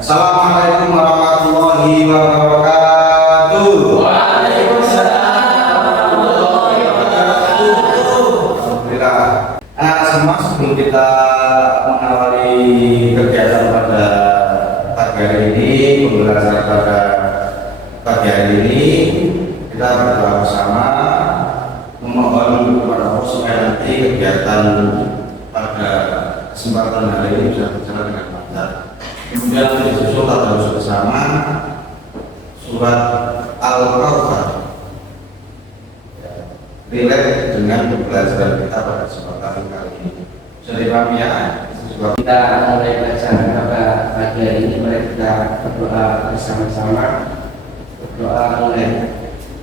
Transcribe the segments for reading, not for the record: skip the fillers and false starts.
Assalamualaikum warahmatullahi wabarakatuh. Waalaikumsalam warahmatullahi wabarakatuh. Alhamdulillah. Semua sebelum kita mengawali kegiatan pada pagi hari ini, pembelajaran pada pagi hari ini, kita berdoa bersama memohon kepada Allah supaya nanti kegiatan pada kesempatan hari ini bisa berjalan dengan lancar. Kemudian disusul tadarus bersama surat Al-Kautsar, relate dengan pembelajaran kita pada kesempatan kali ini. Bisa dipahami ya? Kita mulai belajar pada pagi hari ini, mari kita berdoa bersama-sama. Berdoa mulai.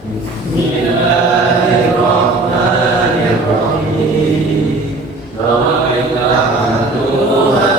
Bismillahirrahmanirrahim. Doakanlah Tuhan.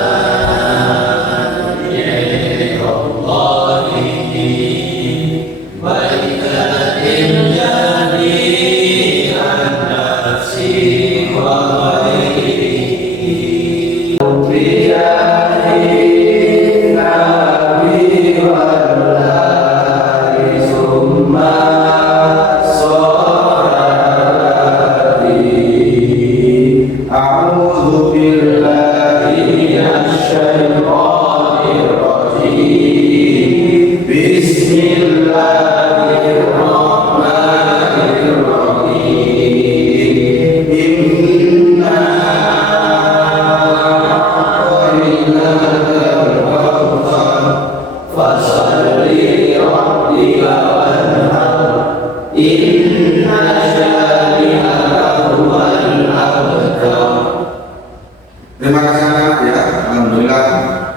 Terima kasih anak-anak ya. Alhamdulillah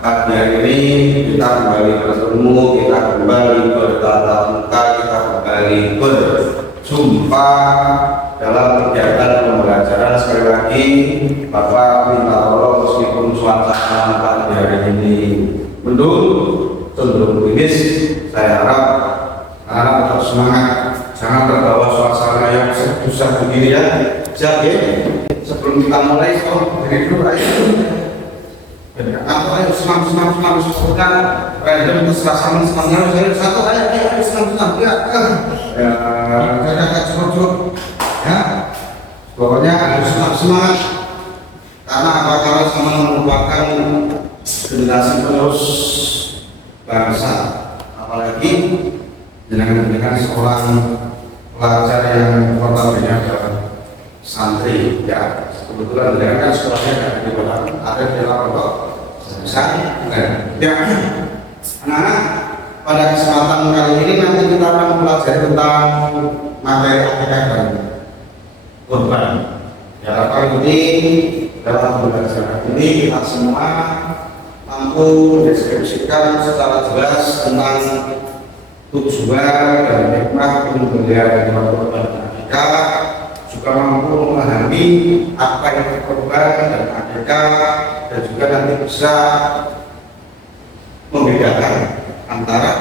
pagi hari ini kita kembali bertemu, kita kembali bertatap muka, kita kembali berjumpa dalam kegiatan pembelajaran. Sekali lagi Bapak minta tolong meskipun suasana pagi hari ini mendung, cenderung gerimis, saya harap anak-anak tetap semangat, jangan terbawa suasana yang susah begini ya. Siap ya? Sebelum kita mulai, dari dulu ayo senang random itu senang satu ayo senang ya cukup ya, pokoknya harus semangat karena apa, karena sama merupakan generasi penerus bangsa, apalagi dengan seorang pelajar yang notabene adalah santri ya. Kebetulan dia kan sekolahnya di Padang, ada di dalam pondok pesantren. Ya, anak-anak, pada kesempatan kali ini nanti kita akan mempelajari tentang materi akidah dan kurban. Ya, apa ini dalam pembelajaran ini kita semua mampu mendeskripsikan secara jelas tentang tujuan dan hikmah penyembelihan hewan kurban akikah, juga mampu memahami apa itu kurban dan akikah, dan juga nanti bisa membedakan antara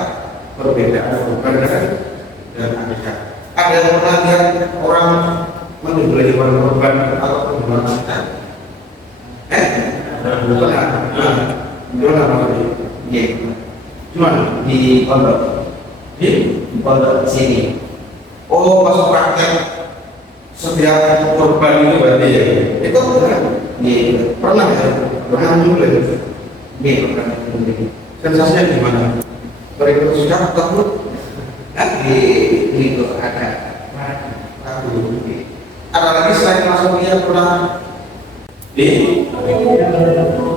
perbedaan kurban dan akikah. Ada yang pernah lihat orang menyembelih hewan kurban atau hewan akikah? Cuma di pondok, di pondok sini. Oh, pas praktek setiap korban itu berarti ya? Itu pernah ya? Pernah nyembelih? Pernah nyembelih. Sensasinya gimana? Berikut sudah takut? Di itu ada takut. Ada lagi selain masuknya pernah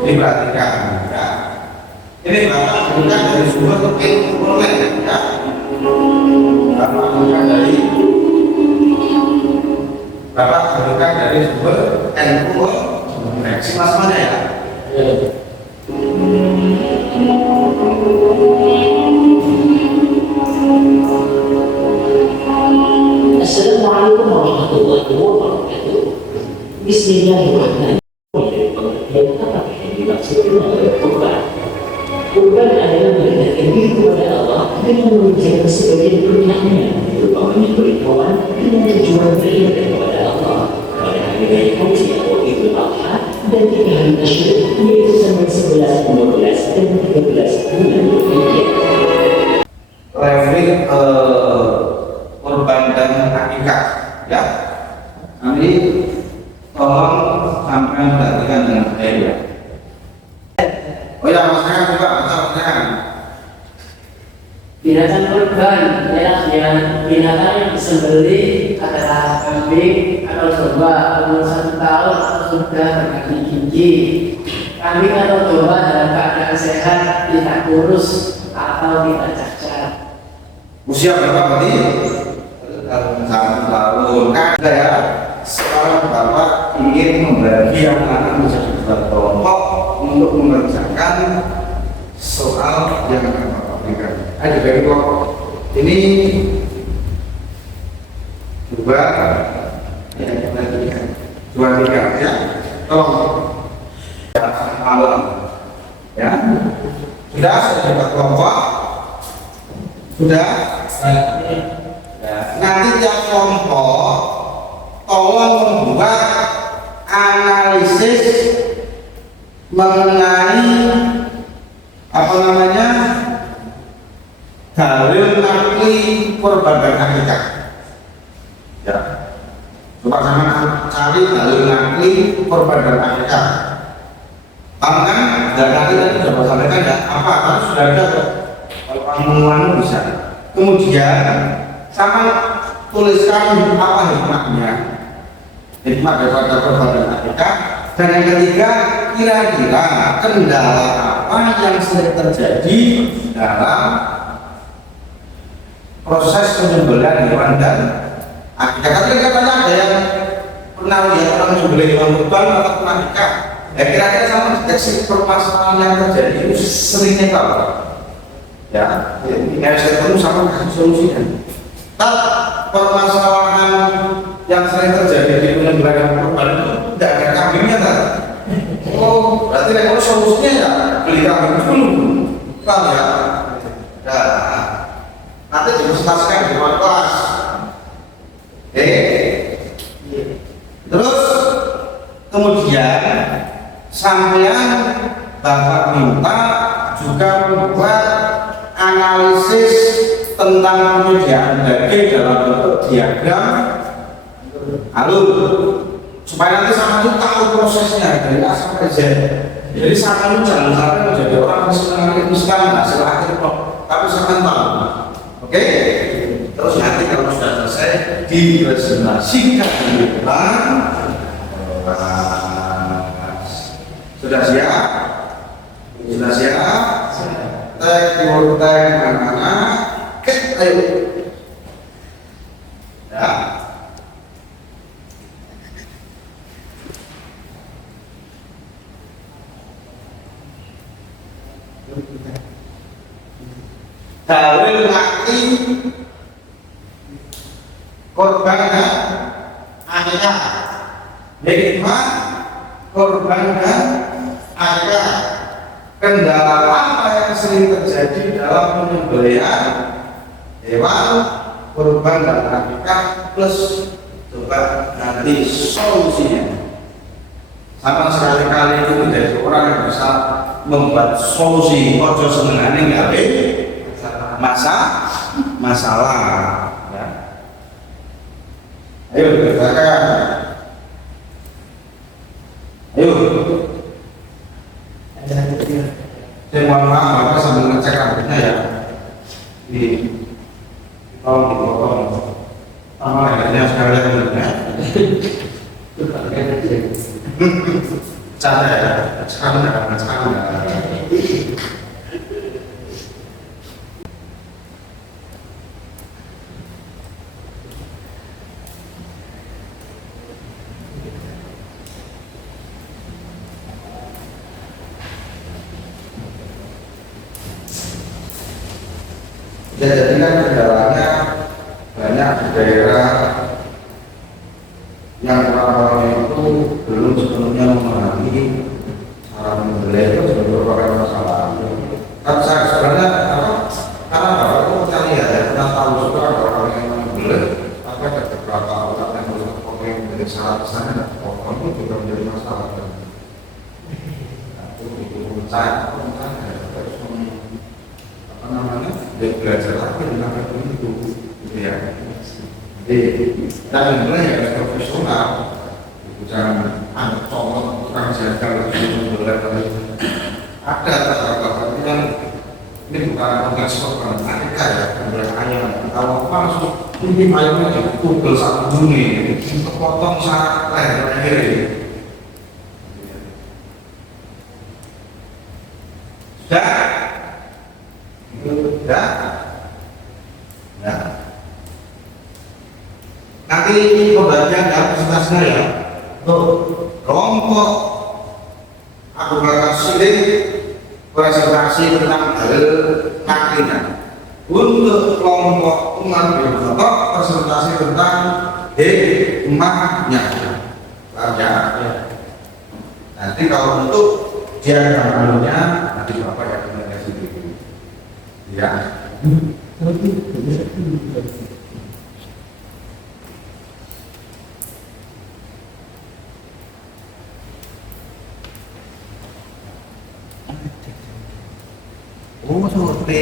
diperhatikan ya. Ini Bapak bukan dari sumber ilmu ya. Bapak bukan dari sumber ilmu simas mana ya? Assalamualaikum warahmatullahi wabarakatuh. Bismillahirrahmanirrahim. Dan apa yang dimaksudkan oleh kurban? Kurban adalah mendekatkan diri kepada Allah dengan mengerjakan sebagian perintahnya, terutama menyembelih hewan dengan tujuan beribadah kepada Allah pada hari raya Haji atau Idul Adha dan 3 hari tasyrik, yaitu tanggal 11, 12, dan 13 bulan korban dan akikah, ya. Nanti tolong sampai perhatikan dengan baik ya. Oh ya, masakan juga, masakan. Binatang kurban yang binatang yang disembelih adalah kambing atau domba umur 1 tahun atau sudah berkaki gigi. Kambing atau domba dalam keadaan sehat, tidak kurus atau tidak cacat. Usia berapa tadi? 1 tahun. Ada ya. Sekarang Bapak ingin membagi anak-anak menjadi 2 kelompok untuk mengerjakan soal yang akan Bapak berikan. Ada bagi kelompok. Ini 2, 3 ya. Tolong malam ya. Sudah saya kelompok. Sudah. Nanti tiap kelompok tolong membuat analisis mengenai apa namanya dalil nakli korban dan akikah. Ya, coba sama cari dalil nakli korban dan akikah. Kan dan nanti tadi sudah sampaikan ya apa harus sudah ada kalau kamu bisa. Kemudian sama tuliskan apa hikmahnya, hikmah daripada korban dan akikah. Dan yang ketiga, kira-kira kendala apa yang sering terjadi dalam proses penyembelihan hewan dan akikah. Tapi katanya ada yang pernah lihat orang menyembelih hewan kurban atau akikah. Ya kira-kira sama deteksi permasalahan yang terjadi itu seringnya apa? Ya, ini saya ketemu sama kasih solusinya. Permasalahan yang sering terjadi di penyembelihan kurban itu tidak ada kambingnya kan? Oh, berarti kalau solusinya ya beli kambing dulu, paham ya? Nah, nanti dipresentasikan di depan kelas. Oke. Terus kemudian sampean Bapak minta juga membuat analisis tentang penyediaan daging dalam bentuk diagram alur supaya nanti sama itu tahu prosesnya dari A sampai Z. Jadi sama itu jangan sampai menjadi orang yang hasil akhir kok, tapi sama tahu. Oke? Terus nanti kalau sudah selesai dipresentasikan di depan. Sudah siap? Sudah siap? Take your time anak-anak. Ayo. Ya. Dalil nakli korban dan akikah. Hikmah korban dan akikah. Kendala apa yang sering terjadi dalam penyembelihan hewan kurban dan akikah, plus coba nanti solusinya. Sama sekali-kali itu menjadi orang yang bisa membuat solusi ojo senengane gawe masalah ya. Ayo kerjakan. Ayo. Saya mohon maaf Bapak sambil ngecek rambutnya ya. Di tolong dipotong. Sama lehernya sekalian ya. Cara ya, sekarang jadi kan kendalanya banyak di daerah yang orang-orang itu belum sepenuhnya memahami cara membeli itu sudah merupakan masalah. Tapi saya sebenarnya karena Bapak itu pernah lihat ya, pernah tahu juga ada orang yang membeli, tapi ada beberapa orang yang melihat menjadi salah sana, orang itu juga menjadi masalah. Itu saya apa namanya? belajar lagi tentang itu, gitu ya. Jadi jangan ya profesional, jangan anggap comot tukang jagal itu boleh. Ada kata-kata yang ini bukan mengeksplor mereka ya, bukan ayam. Kalau apa langsung ini ayamnya dipukul satu bunyi, kepotong sangat leher-leher. Sudah? Sudah? Ya. Nanti pembagian dalam presentasinya ya. Kelompok Abu Bakar Siddiq presentasi tentang dalil kakinya. Untuk kelompok Umar bin Khattab presentasi tentang hikmahnya. Paham ya? Nanti kalau untuk diagramnya nanti Bapak yang mengenai sendiri. Ya. Oh, seperti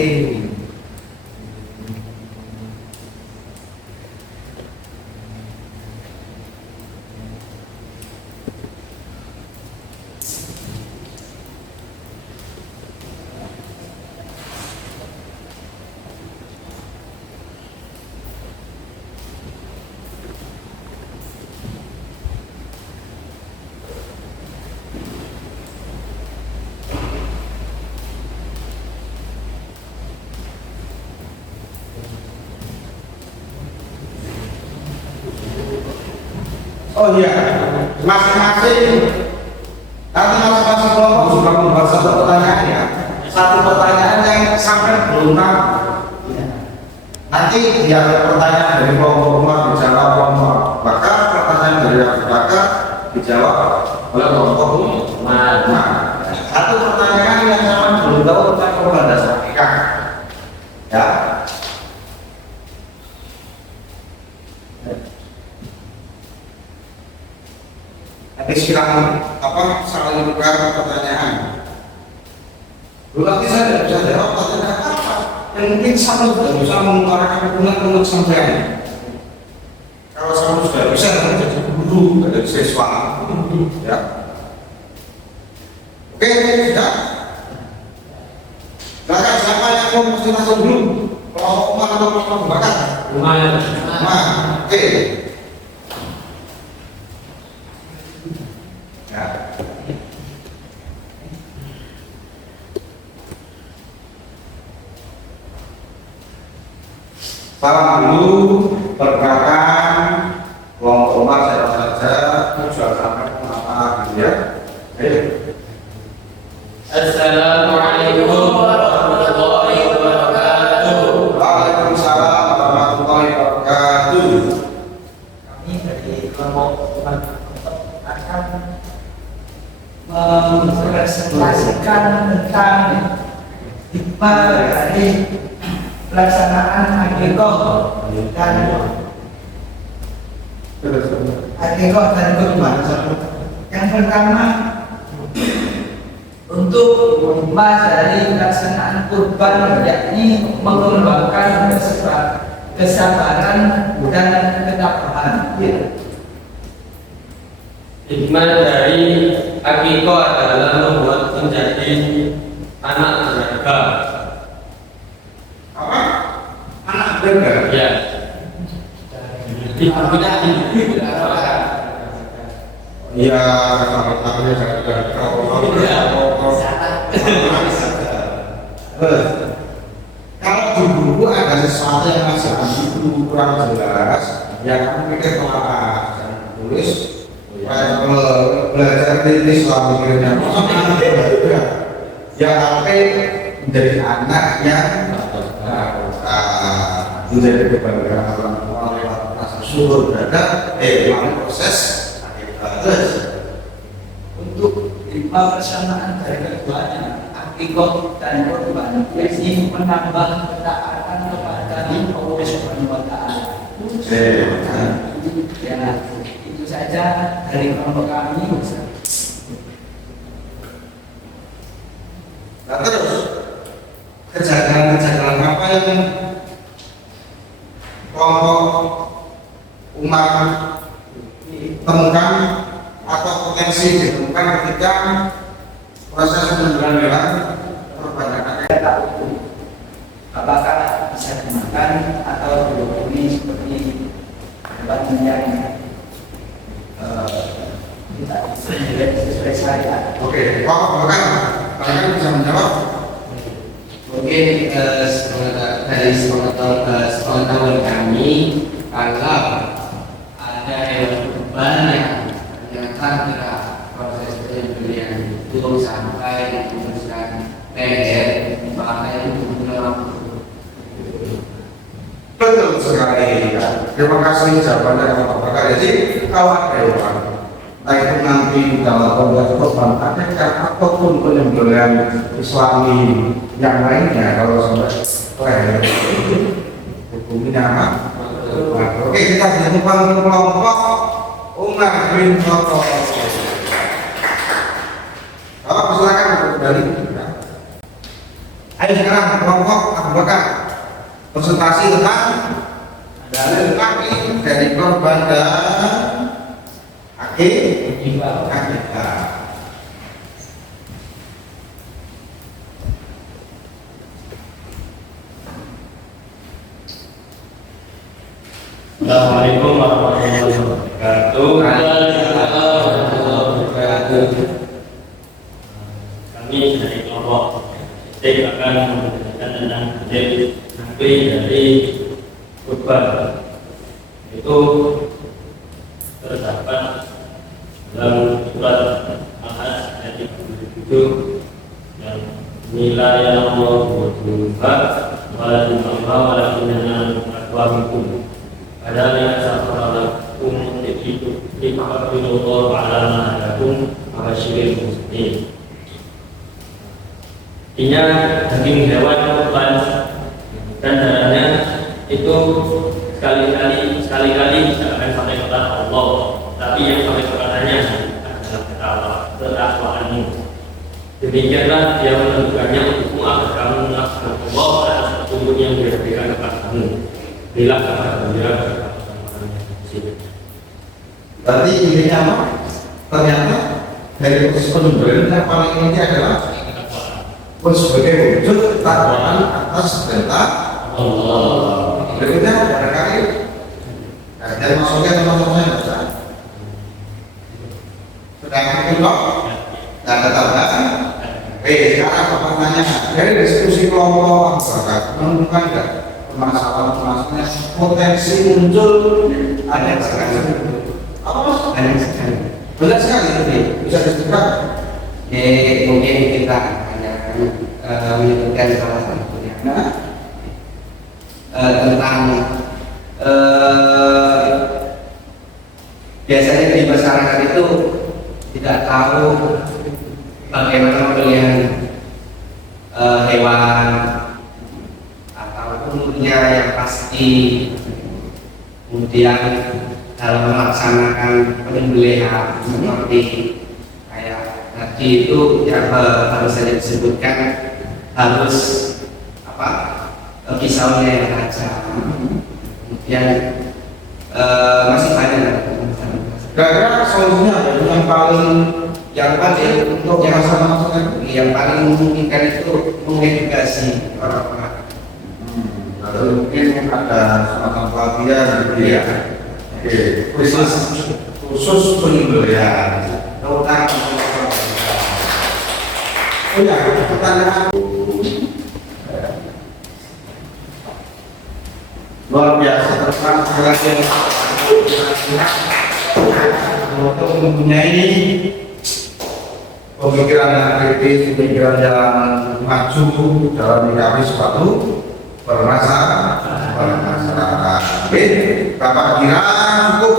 oh iya, masing-masing nanti masing-masing kelompok juga membuat satu pertanyaan ya, satu pertanyaan yang sampai belum tahu. Nanti yang pertanyaan dari kelompok Umar dijawab kelompok Bakar, pertanyaan dari Abu Bakar dijawab oleh kelompok Umar. Satu pertanyaan yang sampai belum tahu tentang korban dasar nikah, ya. Nanti silakan saling tukar pertanyaan. Dulu nanti saya tidak bisa jawab pertanyaan apa yang mungkin sama sudah bisa mengutarakan pungut sampean. Kalau sama sudah bisa nanti jadi guru, jadi siswa, ya. Oke, sudah. Silakan siapa yang mau presentasi dulu? Kelompok Umar atau kelompok Bakar? Lumayan. Oke. Ya. Salam dulu, pergerakan kelompok Umar siapa saja, sudah sampai kemana gitu ya. Ayo. Assalamualaikum warahmatullahi wabarakatuh. Waalaikumsalam warahmatullahi wabarakatuh. Kami dari kelompok akan mempresentasikan tentang hikmah dari pelaksanaan akikoh dan kurban. Yang pertama, untuk hikmah dari pelaksanaan kurban yakni mengembangkan kesabaran dan ketabahan. Hikmah dari akikoh adalah membuat menjadi anak berharga. Apa? Anak berharga. Ya. Ibunya Iya, sama-sama kalau di buku ada sesuatu yang masih ambigu kurang jelas, ya kamu pikir telaah, jangan tulis. Belajar kritis lah mikirnya. Ya sampai menjadi anak yang menjadi kebanggaan orang tua lewat rasa syukur terhadap melalui proses Untuk hikmah pelaksanaan dari keduanya, akikoh dan kurban, yakni menambah ketaatan kepada Allah Subhanahu wa Ta'ala. Ya, itu saja dari kelompok kami. Nah terus kejadian-kejadian apa yang kelompok umat temukan atau potensi ditemukan ketika proses penanggulangan perbankan. Apakah bisa dimakan atau dihukumi seperti debat yang tidak sesuai syariat? Oke, Pak, kalian bisa menjawab? Mungkin dari sepengetahuan kami, kalau ada hewan kurban yang ternyata tidak proses penyembelihan itu sampai memutuskan leher, maka itu benar. Betul sekali. Terima kasih jawabannya Bapak. Jadi kalau ada hewan, entah itu nanti dalam konteks korban akikah ataupun penyembelihan Islami yang lainnya, kalau sampai leher hukumnya apa? Oke, kita jadikan kelompok Umar bin Khattab. Bapak silakan kembali. Ayo sekarang kelompok Abu Bakar. Presentasi tentang dalil kaki dari korban dan akikah. Assalamualaikum warahmatullahi wabarakatuh. Kami dari kelompok TIP akan menjelaskan tentang hadis Nabi dari kurban. Itu terdapat dalam surat Al-Hajj ayat 37 yang nilai Allah berjumpa walakinna akwabikum padahal yang safarakum itu dikabulullah ala ma'alakum awasyirin muslimin. Artinya daging hewan kurban dan darahnya itu sekali-kali tidak akan sampai kepada Allah, tapi yang sampai kepadanya adalah kata Allah, ketakwaanmu. Demikianlah dia menentukannya untukmu agar kamu melaksanakan Allah atas petunjuk yang diberikan kepadamu. Bila kamu dia Berarti intinya apa? Ternyata dari proses penyembelihan yang paling inti adalah sebagai wujud ketakwaan atas perintah Allah. Berikutnya barangkali dan maksudnya teman-teman baca. Sudah kilo dan ada tambahan. Sekarang Bapak nanya dari diskusi kelompok masyarakat menemukan nggak permasalahan-permasalahannya potensi muncul ada sekali. Apa mas? Banyak sekali. Banyak sekali ini bisa disebutkan. Mungkin kita hanya menyebutkan salah satunya. Tentang biasanya di masyarakat itu tidak tahu bagaimana pemilihan hewan atau umurnya yang pasti, kemudian dalam melaksanakan penyembelihan seperti kayak tadi itu yang baru saja disebutkan harus apa pisaunya yang tajam, kemudian masih banyak. Kira-kira solusinya ada yang paling untuk masalah-masalah yang paling memungkinkan itu mengedukasi orang-orang. Lalu mungkin ada semacam pelatihan gitu ya. Oke, khusus penyembelihan. Terutama oh ya, pertanyaan luar biasa tentang untuk mempunyai pemikiran yang kritis, pemikiran yang maju dalam menyikapi suatu permasalahan. Oke, Bapak kira cukup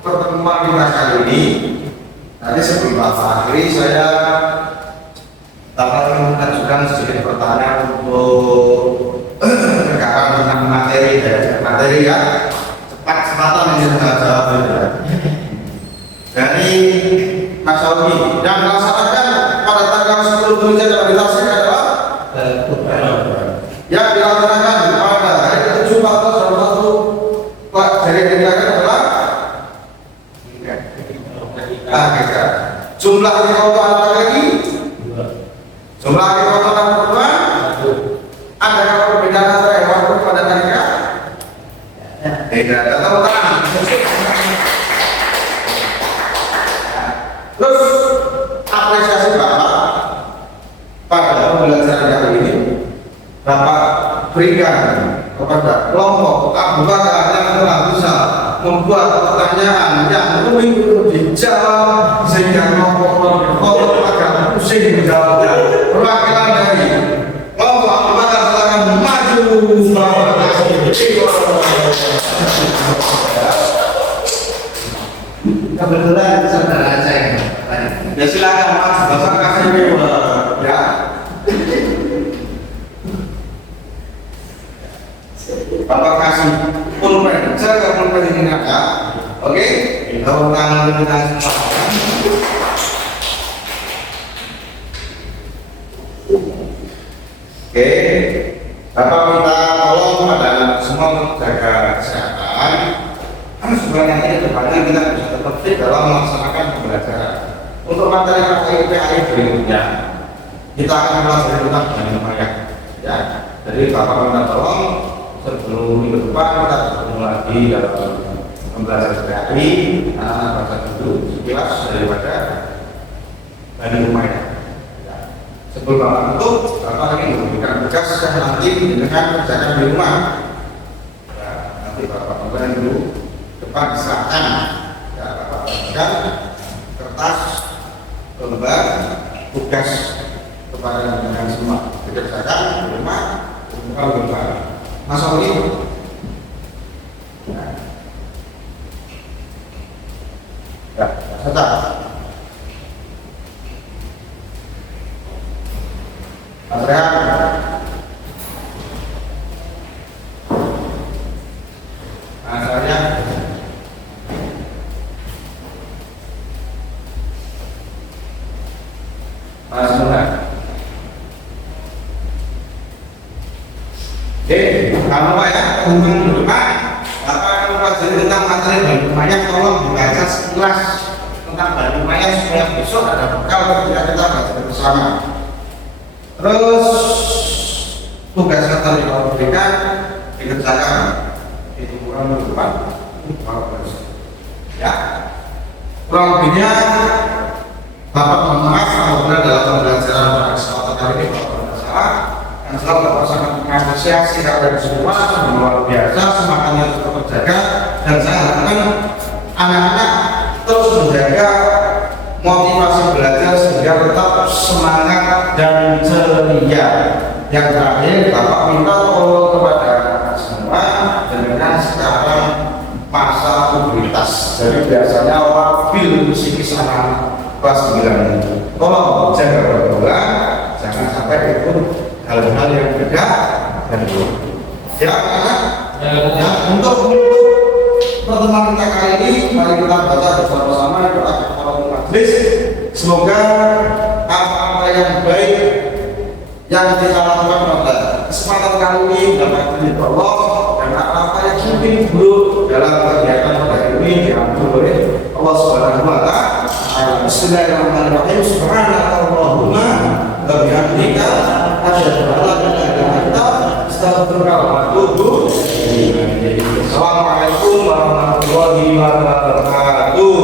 pertemuan kita kali ini. Nanti sebelum Bapak akhiri, saya dapat mengajukan sedikit pertanyaan untuk rekan tentang materi ya. Cepat-cepatan ini sudah jawab ya. Dari Mas Audi yang melaksanakan pada tanggal 10 Zulhijjah adalah yang dilaksanakan Tidak ada tepuk tangan. Terus apresiasi Bapak pada pembelajaran kali ini, Bapak berikan kepada kelompok anggota yang telah bisa membuat pertanyaan yang lebih dijawab sehingga kelompok agak pusing menjawabnya. Perwakilan dari kelompok anggota silakan maju. Bapak Kebetulan saudara saya yang bertanya. ya silakan Mas, Bapak kasih ya. Bapak kasih pulpen, jaga pulpen ini ada. Oke, tepuk tangan kita semua. Oke, Bapak minta tolong pada semua untuk jaga kesehatan. Sebenarnya ini depannya kita bisa tertib dalam melaksanakan pembelajaran. Untuk materi PAI berikutnya, kita akan mempelajari tentang Bani Umayyah. Ya, jadi Bapak minta tolong sebelum minggu depan kita ketemu lagi dalam pembelajaran PAI. Baca dulu sekilas daripada Bani Umayyah. Ya. Sebelum Bapak tutup, Bapak ingin memberikan tugas yang nanti dengan kerjakan di rumah. Ya, nanti Bapak memberikan dulu depan diserahkan. Ya, Bapak berikan kertas, lembar, tugas kepada dengan semua dikerjakan di rumah. Bukan lembar. Mas Oli, ya, tetap. Mas Rehan, Mas Arya, Mas Murad. Oke, kamu Pak ya, untuk depan Bapak akan mempelajari tentang materi Bani Umayyah. Tolong dibaca sekilas tentang Bani Umayyah supaya besok ada bekal ketika kita baca bersama. Terus tugas yang tadi kalau berikan dikerjakan itu kurang minggu depan. Ya, kurang lebihnya Bapak mohon maaf apabila dalam pembelajaran pada kesempatan kali ini Bapak bersalah. Yang selalu Bapak sangat mengapresiasi kalian semua luar biasa, semangatnya tetap terjaga, dan saya harapkan anak-anak terus menjaga motivasi belajar sehingga tetap semangat dan ceria. Yang terakhir Bapak minta tolong kepada anak semua dengan sekarang masa pubertas. Jadi biasanya labil psikis anak kelas 9 tolong jaga pergaulan, jangan sampai ikut hal-hal yang beda dan ya, ya untuk pertemuan kita kali ini mari kita baca bersama-sama doa kepada majelis. Semoga apa-apa yang baik yang kita lakukan pada kesempatan kali ini dapat ridho Allah, dan apa-apa yang mungkin buruk dalam kegiatan pada ini diampuni oleh Allah Subhanahu wa Ta'ala. Bismillahirrahmanirrahim. Subhanallahumma wa bihamdika asyhadu an la ilaha illa anta astaghfiruka wa atubu ilaik. Assalamualaikum warahmatullahi wabarakatuh.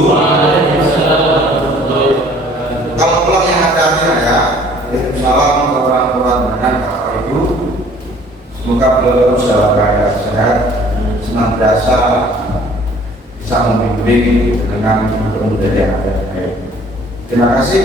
Kalau pulang yang hati-hati ya. Salam untuk orang tua dan Bapak Ibu. Semoga beliau terus dalam keadaan sehat, senantiasa bisa membimbing dengan kemudahan yang ada. Terima kasih.